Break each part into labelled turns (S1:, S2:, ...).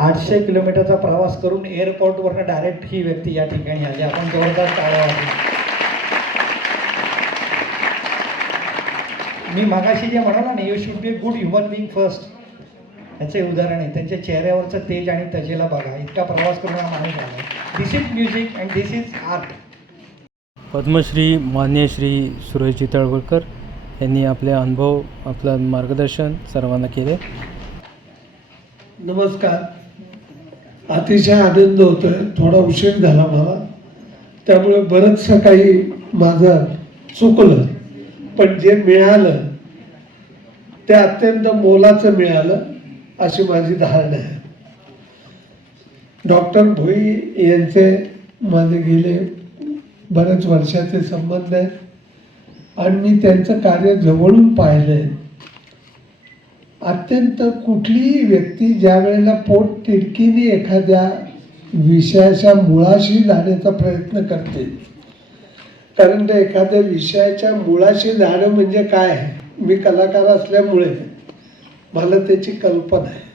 S1: पाचशे किलोमीटरचा प्रवास करून एअरपोर्टवरनं डायरेक्ट ही व्यक्ती या ठिकाणी आली. आपण टाळ्या वाजवू. मी मागाशी जे म्हणाला ना you should be a good human being first याचे उदाहरण आहे. त्यांच्या चेहऱ्यावरचं तेज आणि तजेला बघा. इतका प्रवास करून हा माणूस आला. This is music and this is art
S2: Padmashri मान्य श्री सुरेशजी तळवळकर यांनी आपले अनुभव आपलं मार्गदर्शन सर्वांना केले.
S3: नमस्कार. अतिशय आनंद होतो आहे थोडा उशीर झाला मला. त्यामुळे बरंचसं काही माझं चुकलं. पण जे मिळालं ते अत्यंत मोलाचं मिळालं अशी माझी धारणा आहे. डॉक्टर भोई यांचे माझे गेले बऱ्याच वर्षाचे संबंध आहेत. आणि मी त्यांचं कार्य जवळून पाहिलं आहे अत्यंत कुठलीही व्यक्ती ज्या वेळेला पोट तिडकीने एखाद्या विषयाच्या मुळाशी जाण्याचा प्रयत्न करते. कारण त्या एखाद्या विषयाच्या मुळाशी जाणं म्हणजे काय? आहे मी कलाकार असल्यामुळे मला त्याची कल्पना आहे.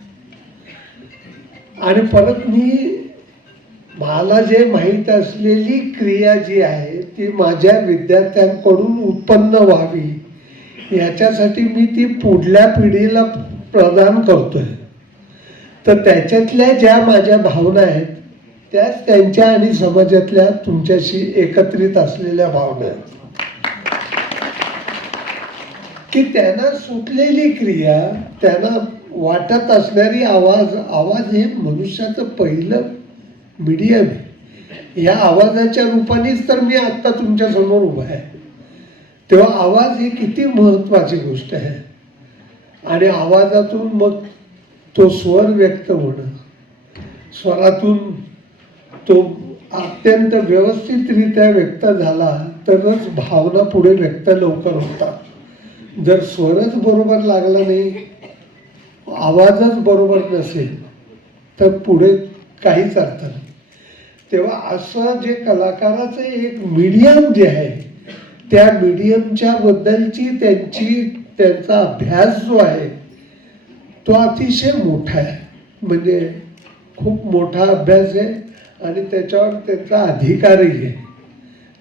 S3: आणि परत मी मला जे माहीत असलेली क्रिया जी आहे ती माझ्या विद्यार्थ्यांकडून उत्पन्न व्हावी. याच्यासाठी मी ती पुढल्या पिढीला प्रदान करतोय. तर त्याच्यातल्या ज्या माझ्या भावना आहेत त्याच त्यांच्या आणि समाजातल्या तुमच्याशी एकत्रित असलेल्या भावना आहेत. की त्यांना सुटलेली क्रिया त्यांना वाटत असणारी आवाज आवाज हे मनुष्याचं पहिलं मीडियम आहे. या आवाजाच्या रूपानेच तर मी आत्ता तुमच्यासमोर उभा आहे. तेव्हा आवाज ही किती महत्वाची गोष्ट आहे. आणि आवाजातून मग तो स्वर व्यक्त होणं स्वरातून तो अत्यंत व्यवस्थितरित्या व्यक्त झाला तरच भावना पुढे व्यक्त लवकर होतात. जर स्वरच बरोबर लागला नाही आवाजच बरोबर नसेल तर पुढे काहीच अर्थ नाही. तेव्हा असं जे कलाकाराचं एक मीडियम जे आहे त्या मीडियमच्या बद्दलची त्यांची त्यांचा अभ्यास जो आहे तो अतिशय मोठा आहे. म्हणजे खूप मोठा अभ्यास आहे आणि त्याच्यावर त्यांचा अधिकारही आहे.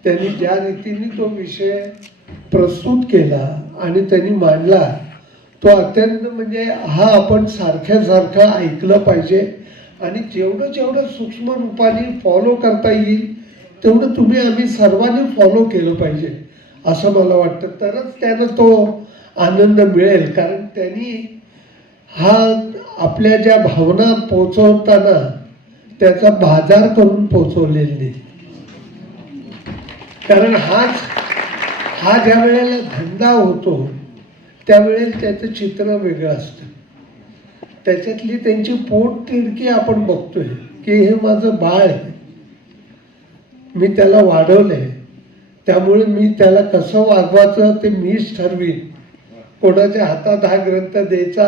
S3: त्यांनी ज्या रीतीने तो विषय प्रस्तुत केला आणि त्यांनी मांडला तो अत्यंत म्हणजे हा आपण सारख्या सारखं ऐकलं पाहिजे. आणि जेवढं जेवढं सूक्ष्म रूपाने फॉलो करता येईल तेवढं तुम्ही आम्ही सर्वांनी फॉलो केलं पाहिजे. असं मला वाटतं. तरच त्यानं तो आनंद मिळेल. कारण त्यांनी हा आपल्या ज्या भावना पोचवताना त्याचा बाजार करून पोचवलेला नाही. कारण हाच हा ज्या वेळेला धंदा होतो त्यावेळेला त्याचं चित्र वेगळं असतं. त्याच्यातली त्यांची पोट तिडकी आपण बघतोय की हे माझं बाळ आहे. मी त्याला वाढवलं आहे त्यामुळे मी त्याला कसं वागवायचं ते मीच ठरवीन. कोणाच्या हातात हा ग्रंथ द्यायचा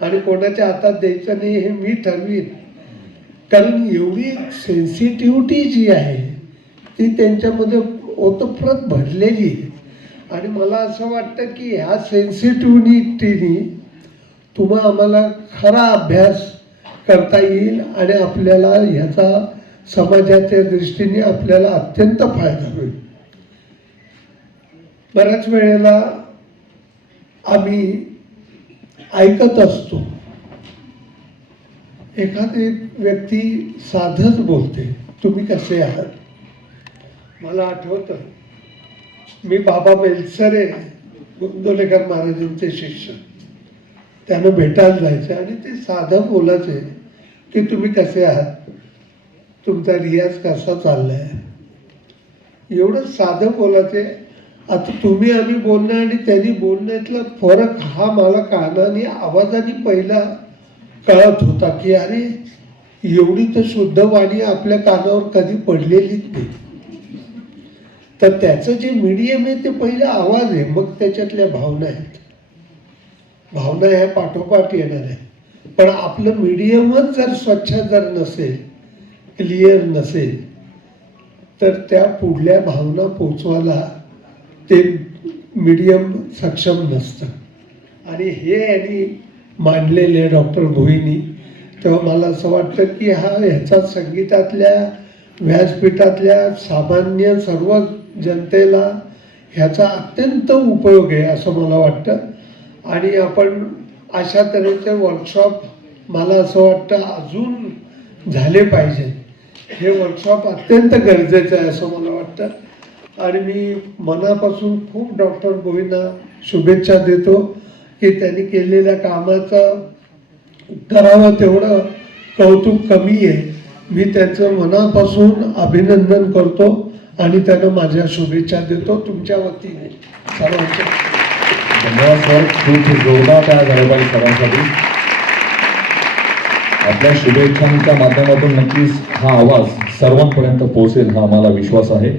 S3: आणि कोणाच्या हातात द्यायचं नाही हे मी ठरवीन. कारण एवढी सेन्सिटिव्हिटी जी आहे ती त्यांच्यामध्ये ओतप्रत भरलेली आहे. आणि मला असं वाटतं की ह्या सेन्सिटिव्हिटीनी तुम्हा आम्हाला खरा अभ्यास करता येईल आणि आपल्याला ह्याचा समाजाच्या दृष्टीने आपल्याला अत्यंत फायदा होईल. बऱ्याच वेळेला आम्ही ऐकत असतो. एखादी व्यक्ती साधच बोलते तुम्ही कसे आहात? मला आठवतं मी बाबा बेलसरे गुंदोलेकर महाराजांचे शिष्य. त्यानं भेटायला जायचे आणि ते साधं बोलायचे की तुम्ही कसे आहात? तुमचा रियाज कसा चाललाय? एवढं साधं बोलायचे आता तुम्ही आम्ही बोलणं आणि त्यांनी बोलण्यातला फरक हा मला कानाने आवाजाने पहिला कळत होता की अरे एवढी तर शुद्ध वाणी आपल्या कानावर कधी पडलेलीच नाही. तर त्याचं जे मीडियम आहे ते पहिलं आवाज आहे मग त्याच्यातल्या भावना आहेत. भावना ह्या पाठोपाठ येणार आहे पण आपलं मीडियमच जर स्वच्छ जर नसेल क्लिअर नसेल तर त्या पुढल्या भावना पोचवायला ते मीडियम सक्षम नसतं आणि हे यांनी मांडलेले डॉक्टर भोईनी तेव्हा मला असं वाटतं की हा ह्याचा संगीतातल्या व्यासपीठातल्या सामान्य सर्व जनतेला ह्याचा अत्यंत उपयोग आहे असं मला वाटतं. आणि आपण अशा तऱ्हेचे वर्कशॉप मला असं वाटतं अजून झाले पाहिजे. हे वर्कशॉप अत्यंत गरजेचं आहे असं मला वाटतं. आणि मी मनापासून खूप डॉक्टर गोविंदा शुभेच्छा देतो की त्यांनी केलेल्या कामाचं करावं तेवढं कौतुक कमी आहे. मी त्यांचं मनापासून अभिनंदन करतो आणि त्यांना माझ्या शुभेच्छा देतो. तुमच्या वतीने. सर्वांच्या
S4: धन्यवाद सर. खूप जोरदार त्या झालं पाहिजे सरांसाठी. आपल्या शुभेच्छांच्या माध्यमातून नक्कीच हा आवाज सर्वांपर्यंत पोहोचेल हा आम्हाला विश्वास आहे.